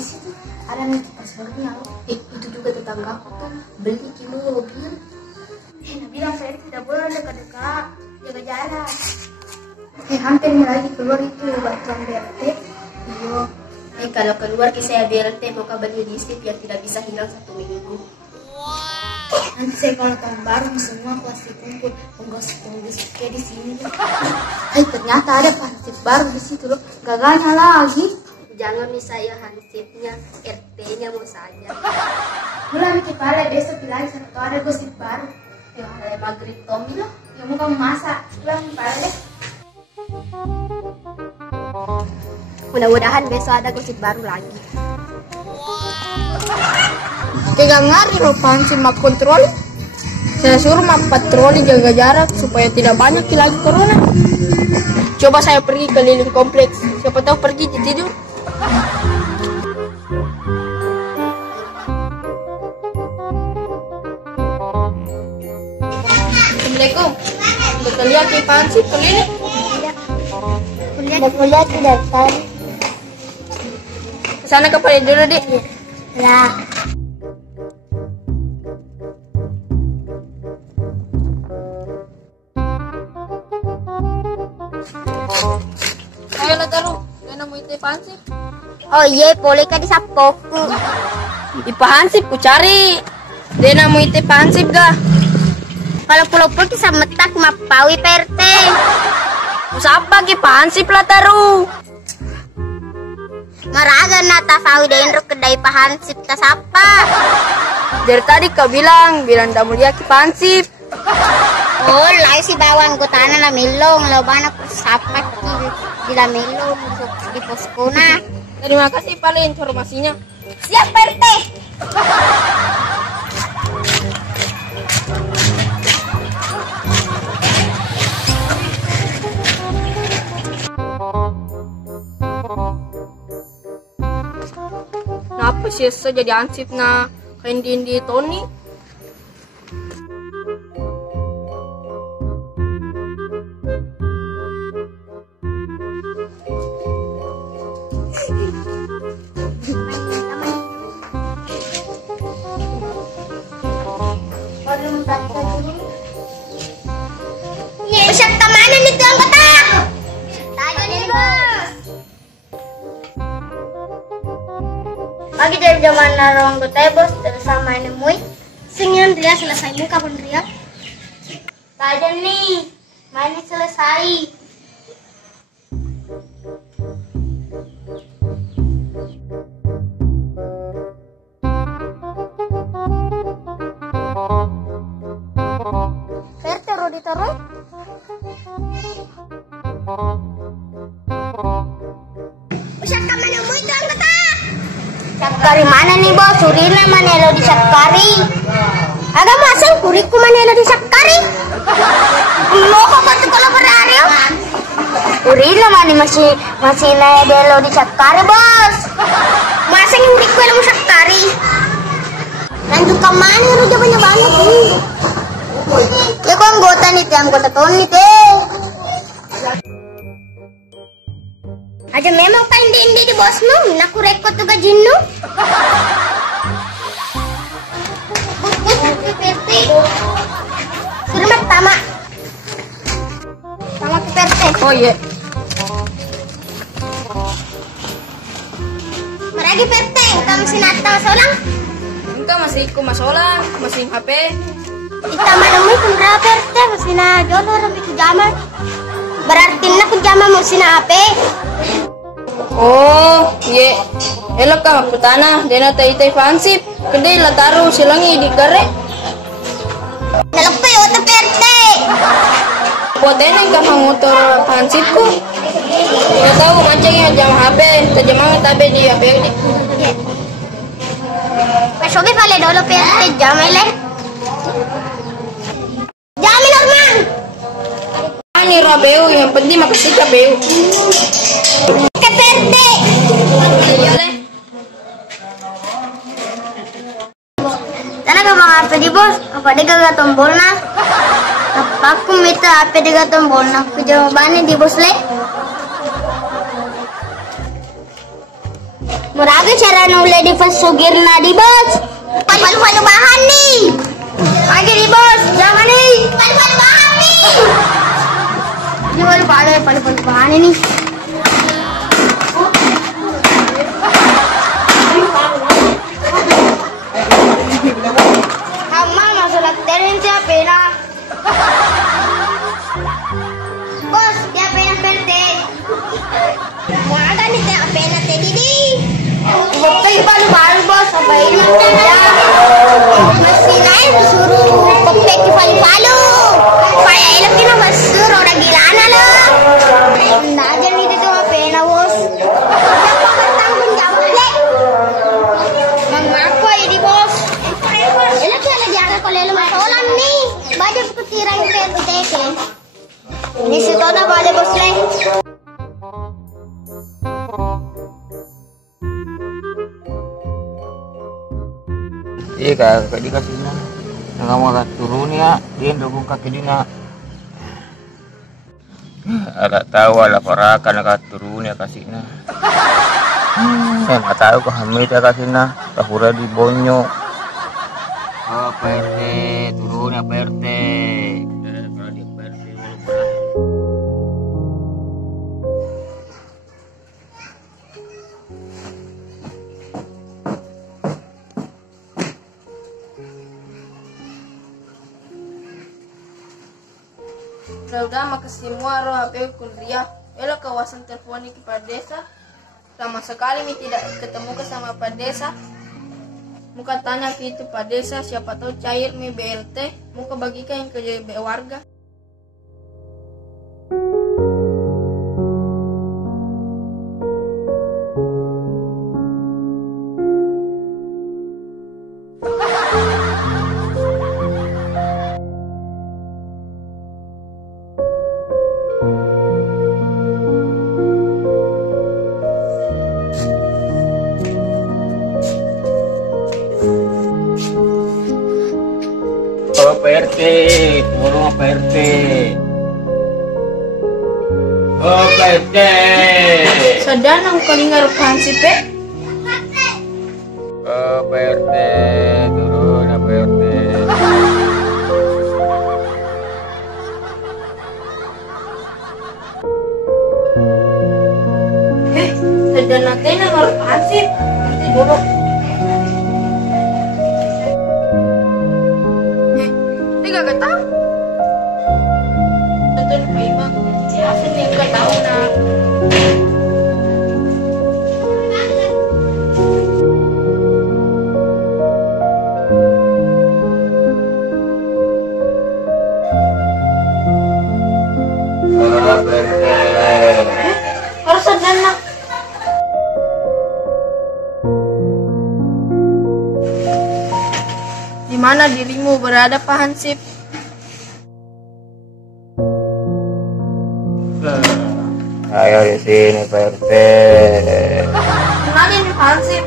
Di situ ada nih kipas barunya. Itu juga tetangga aku tuh beli kilo mobil. Bilang saya tidak boleh dekat-dekat, jaga jarak. Hampir lagi keluar itu bantuan BLT. Iya. Kalau keluar saya BLT mau beli listrik yang tidak bisa hilang 1 minggu. Nanti saya kalau tahun baru semua pasti kumpul penggosip kayak di sini. Ternyata ada hansip baru di situ loh, gagalnya lagi. Jangan misalnya hansipnya, RT-nya mau saja. Mulai kepala besok bilang atau ada gosip baru. Yang ada maghrib Tommy loh, yang mau kamu masak. Pulang kepala deh. Mudah-mudahan besok ada gosip baru lagi. Tiga ngari loh hansip mak kontrol. Saya suruh mak patroli jaga jarak supaya tidak banyak lagi corona. Coba saya pergi keliling kompleks, siapa tahu pergi tidur. Assalamualaikum. Betul lihat di hansip keliling. Kuliah tidak tahu. Kesana kepala dulu deh. Lah. Ayo lah taruh, kena mau itu hansip. Oh iya, boleh kah disapoku? Di hansip ku cari. Dena mau itu hansip ga? Kalau pulau-pulau kisah metak mapawi PRT. Usapa ki hansip lah taruh. Maraga na tasawi dain ro kedai hansip tasapa. Dari tadi kau bilang tak mulia ki hansip. Oh, lai si bawang ko tanah la milong, lo bana sapa di la milong di poskona. Terima kasih paling informasinya. Siap PRT. Kenapa sih jadi hansip na kain di Tony? Siap kemana nih tuh anggota? Tayo nih bos. Pagi dari zaman narong anggota bos terus sama ini mui. Singin Ria selesai mu kapan Ria? Tayo nih, main selesai. Ditaruh. Usak kemana mu itu anggota? Syakari mana nih bos? Surina manelo di Syakari. Agak masang kuriku manelo di Syakari. Mau kok bantu kalau berario? Surina mana masih manelo di Syakari bos. Masang kuriku yang di Syakari. Lanjut kemana udah banyak nih. Ya kok anggota Tony deh. Aja memang paling di bosmu, naku rekod tuh gajinnu. PRT. Selamat tama. Tama ke PRT. Oh iya. Maragi PRT, kamu sinata solang? Enggak masih ku masolang, masih HP. Kita menemui kendra PRT masina jono rambi jaman. Berarti nak jaman masina HP. Oh, iya. Elok ka putana, dena tay hansip. Kedai la taruh silangi di gare. Nalapay o PRT. Potena ka motor hansipku. Ya tahu mancingnya jam HP, tajamang tabe di HP di. Pasobe pale dolo PRT jamele. Jamin Norman. Ani rabeu yang penting makasih ka beu. Ke PRT. Tanah ka mga apa di bos? Apa di gaga tombol na? Aku minta apa di gaga tombol na? Kejawabannya di bos le. Muraga cara nulai di sugir na di bos. Palu-palu bahan nih. Lagi di bos, jangan nih. Palu-palu bahan nih. Ini palu-palu bahan ini. Hama masalah terin siapa na? Bos, dia pena perte. Wala ni kaya pena te didi. Bakay palu-palu bos, sabay na ya. Masinay suruh pagpeki palu-palu. Kaya ilang kinabasuro na gilana na. Najan ni dito pena bos. Napakatanggung jawab le. Mangako ini bos. Ilang kaya nagyaga ko lelo matolan ni. Baja ko tirang perte ke. Ini situ na bale bos le. Iya kak dikasih na. Nggak mau turun ya, dia dukung kaki dina. Ada tahu ala parakan nak turun ya kasih na. Saya nggak tahu kok hamil ya kasih na. Tahura di bonyo. Oh PRT turun ya PRT. Kalau dia PRT walaupun Udah makasih semua roh HP kuliah. Elo kawasan telepon ke Pak Desa. Lama sekali mi tidak ketemu ke sama Pak Desa. Muka tanya ke itu Pak Desa, siapa tahu cair mi BLT. Muka bagikan yang ke warga. oh PRT, turun PRT. Oh PRT. Sadana ko kalingar pansi pe. Oh PRT, turun ya PRT. Sadana tena ngar pansi. Nanti dulu. Tiga kata. Betul Pak Imam. Asin yang gak tahu na. Oh PRT. Harus sadana. Di mana dirimu berada Pak Hansip? Ayo di sini PRT. Kenalin Pak Hansip.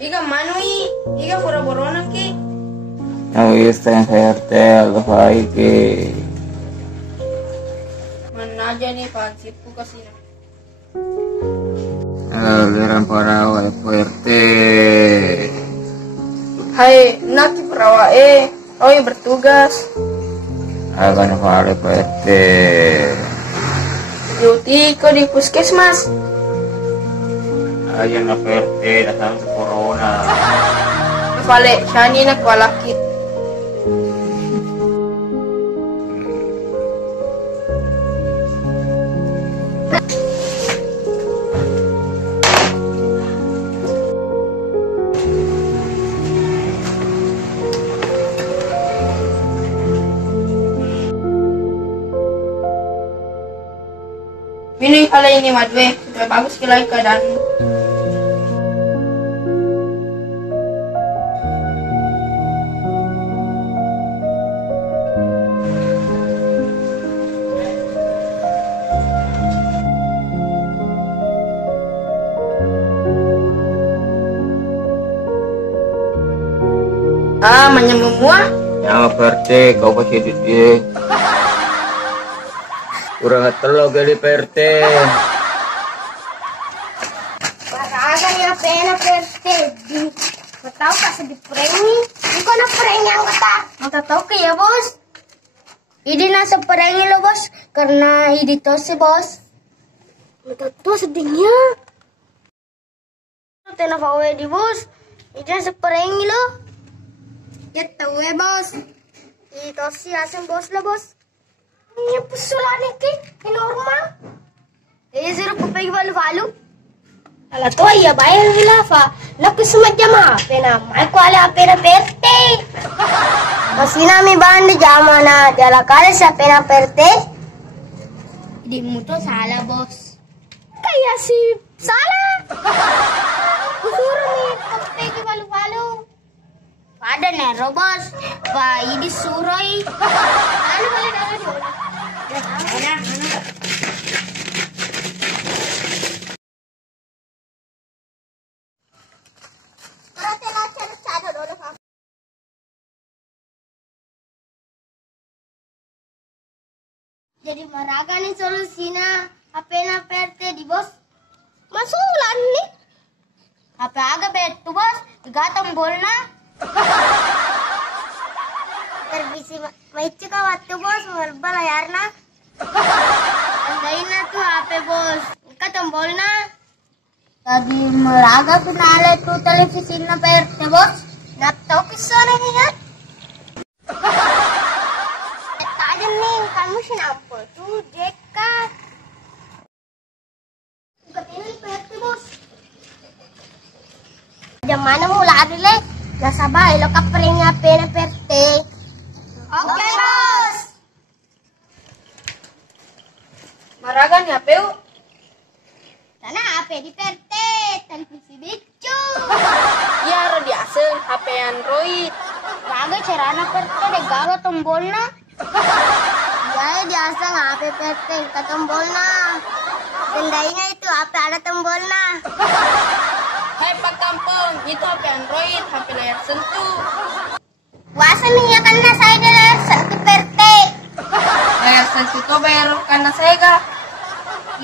Iga manui, iga boro-borona ki. Oh iya sekarang PRT agak baik ke. Mana aja nih Pak Hansipku kasih. Giliran para oleh PRT. Hai, naki perawa oh yang bertugas. Akan para PRT. Duty ko di puskesmas. Ayan na PRT datang sa corona. Vale, shani na kwalakit. Minum pala ini madwe, supaya bagus kilai keadaanmu. namanya memua? Nama PRT kau kasih duit dia. Kurang telo kali PRT. Paragan ya pena perte di. Tahu kasih di prengi. Iko na prengi ang kata. Matataw kaya bos. Hindi nasa prengi lo bos. Karena hindi to si bos. Matataw sa dinya. Tena pa uwi di bos. Hindi nasa prengi lo. Kita uwi bos. Ito si asing bos la bos. Ini pusulan iki. Normal. Zero kupay walu-walu. Ala to ya bayar hilafa nakusumad jama pena mai kwala pena perte masina mi band jama na jala kale sa pena perte di muto sala bos kaya si sala usuro ni kapte ki walu-walu pada nero bos pa idi suroi ano bale dalo mana jadi maraga nih solusinya apena perte di bos masulan nih apa aga betu bos digatong bolna terbisi maicu ka waktu bos verbal layarna andaina tuh apa bos katong bolna tadi maraga kenale tuh televisi na perte bos naptau kisah nih nih kamu sinapa tuh Jeka ketingin perte bos jam mana mula adile ya sabay lo kaprenya pena perte oke bos Maragan ya peu. sana HP di perte televisi bicu Ya di aseng HP Android. baga cerana perte de gawa tombolna Jaya biasa HP perte ke tombolna tendainya itu HP ada tombolna Hai Pak Kampung, itu HP Android, HP layar sentuh. Wasan niya karena saya adalah satu perte. Layar sentuh itu bayar karena saya kah?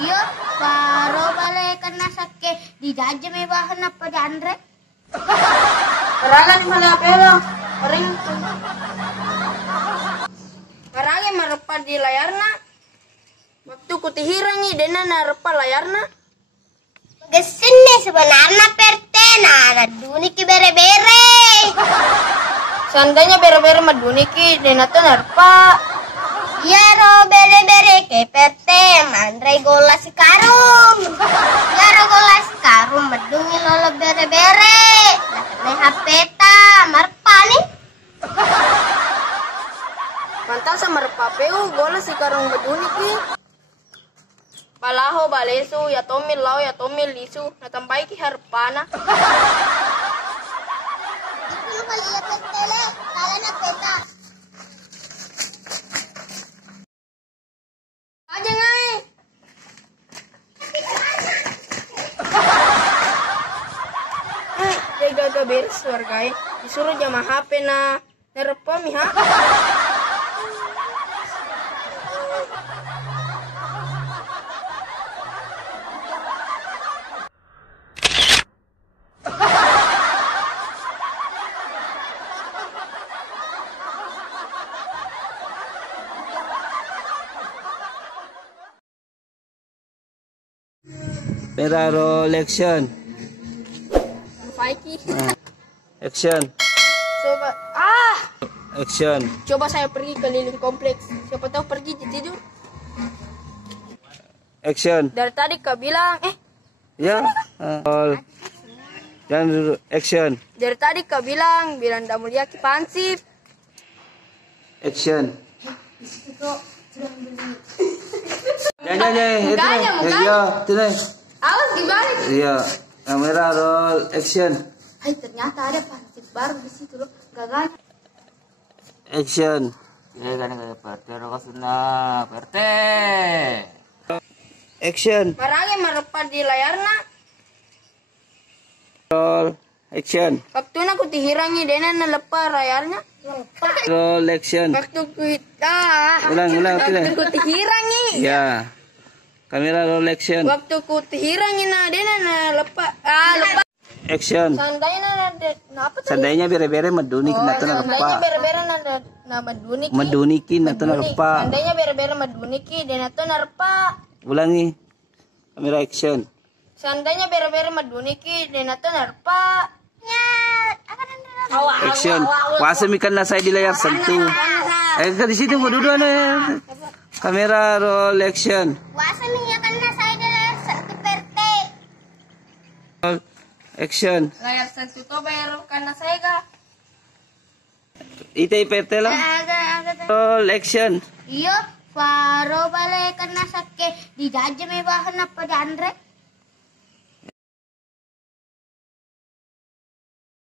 Iya, baru balik karena sakit dijajah may bahan apa jandre. Maragan yung HP lo. Paring. Maragan marepa di layarna. Waktu kutihirang ni dena narepa layarna. Gesini sebenarnya perte na dunia ki bere-bere. Seandainya bere-bere maduniki dena to narpa. Iya ro bere-bere ke perte mandrai gola sekarum. Iya ro gola sekarum medungi lolo bere-bere. Nah HP ta marpa nih. Pantas sama repa peu gola si karong maduniki. Balaho balesu ya tomil lao ya tomil lisu natampai ki harpana. Itu kali ya petele kala na peta. Aja ngai. Jaga beres wargai disuruh jama HP na narepa mi ha. Pera roll action. Faiki. Action. Coba Action. coba saya pergi keliling kompleks. Siapa tahu pergi tidur. Action. Dari tadi kau bilang Ya. Roll. Dan action. dari tadi kau bilang ndak mulia ki pansip. Action. Ya, itu Mukanya, nih. Ya, itu nih. Awas dibalik. Iya. Kamera roll action. Hai ternyata ada pansip baru di situ loh. Gagal. Action. Ya kan kayak PRT Rokasuna, PRT. Action. Marangnya marepa di layarna. Roll Action. Waktu na ku tihirangi dena na lepa rayarnya. Roll action. Waktu ku Ulang. waktu ku tihirangi. Ya. Kamera roll action. Waktu ku tihirangi na dena na lepa Action. Sandainya na apa tadi? Sandainya bere-bere medunik na to na Sandainya lepa. bere-bere na maduniki. Medunikin na to na lepa. Sandainya bere-bere maduniki dena to na repa. Ulangi. Kamera action. Sandainya bere-bere maduniki dena to na repa. Action. Kuasa mikan na saya di layar sentuh. Di situ mau duduk na. Kamera roll action. Wasa niya kan na saya adalah satu perte. Roll action. Layar sentuh to bayar karena saya ga. Itay perte lang. Roll action. Iyo, faro balik kan na sakke di jaja may bahan na pa di Andre.